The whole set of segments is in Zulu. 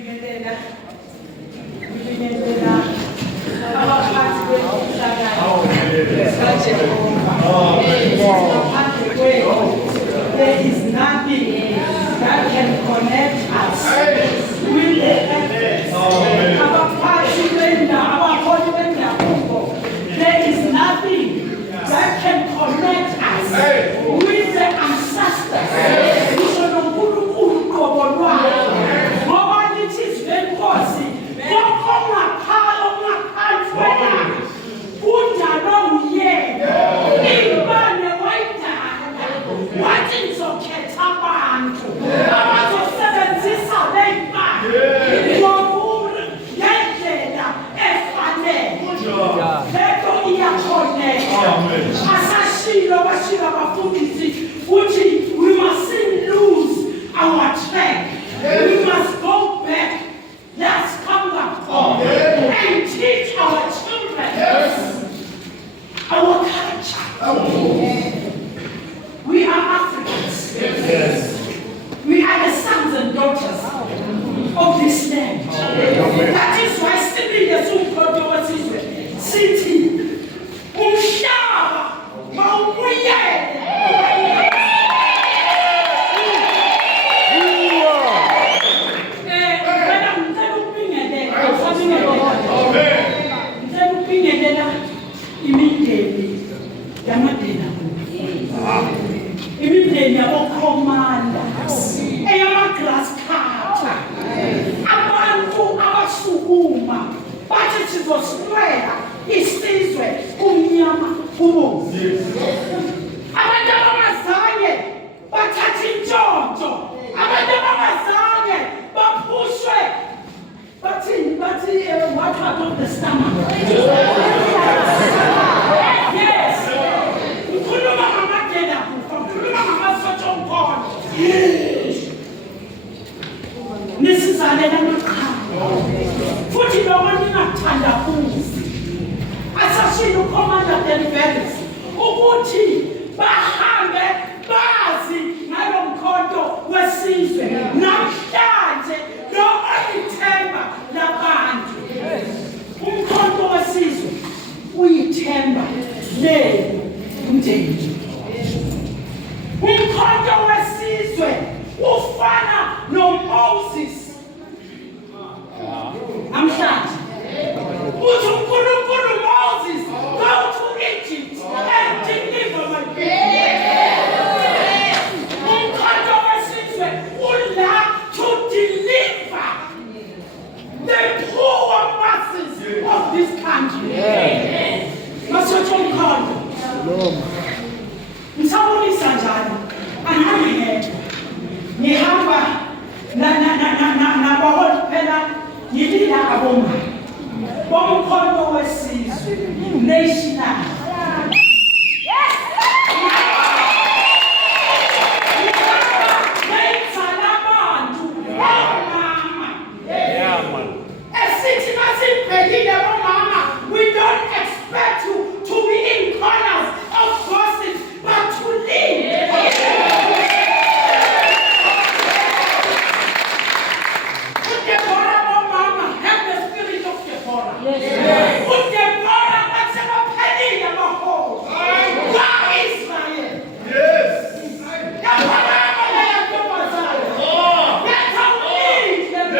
There is nothing that can connect us with the heavens. There is nothing that can connect us with the ancestors. We mustn't lose our track. We must go back. Let's come back home and teach our children our culture. We are Africans. We are the sons and daughters of this land. That is why Stephen the city, imindeni yabokhomanda eyama-grass cutter, abantu abasukuma bathi sizoswela isizwe kumnyama kubomvu. Abantu abangazange bathathe intshontsho, abantu abangazange baphushwe bathi what about the stomach? Nisizalela amaqhawe futhi noma ningathandabuzi asashilo Commander Deliverance ukuthi bahambe bazi ngalomkhonto wesizwe namhlanje lo ayithemba labantu. Umkhonto wesizwe uyithemba lelo umndeni. Umkhonto wesizwe ufana noMoses. Namhlanje uthi uNkulunkulu Moses, go to Egypt and deliver my people. Umkhonto wesizwe ula to deliver the poor masses of this country. Masotho umkhonto. Msabonisa njalo angazi ngihamba nabaholi phela ngilila aboma bomkhonto wesizwe national. We don't expect you to be in corners of gossip, but to live. Have the spirit of Deborah. Put Deborah as a penny in my home. Why Israel? Yes. That's how we need them.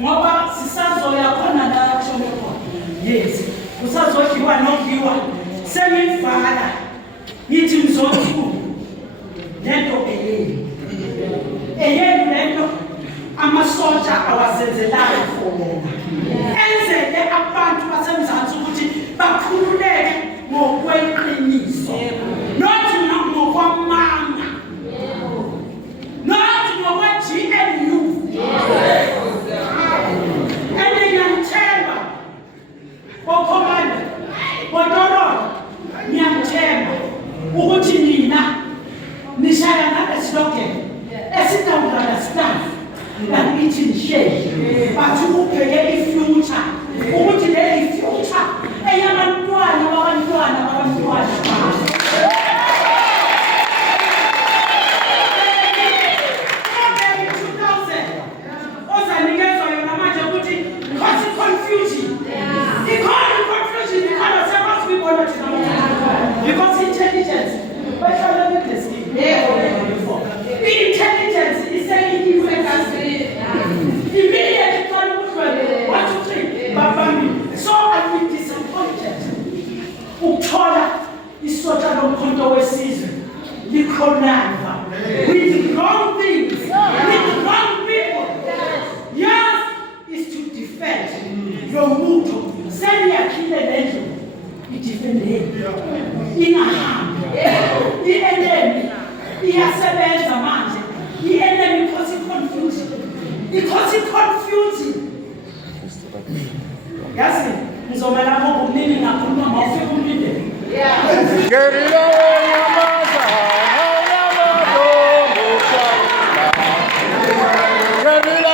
ngoba sisazoya khona la kushone khona. Yes, usazodliwa nodliwa. Sengivala ngithi ngizothuka lento eyeni lento amasotsha awazenzelanga khona. Enzele abantu baseMzansi ukuthi bakhululeke ngokweqiniso. Not ngokwamanga. Not ngokwe-GNU. Ngiyamthemba okhomanda Botoro, ngiyamthemba ukuthi nina nishaya nalesiloke esitawulala staff kanti nisheshe bathi ubheke ifuture ukuthi le future eyabantwana babantwana because intelligence, intelligence is saying immediately what to think, so I've been disappointed. Ukuthola isota lomkhonto wesizwe likhonava with wrong things, with wrong people. Yours is to defend your motto. Senyakhile lendlu idefendeni ingahambi i-enemy iyasebenza manje i-enemy because i-confusing yazi ngizoma lapho kumnini ngakhuluma mawufika umlindeni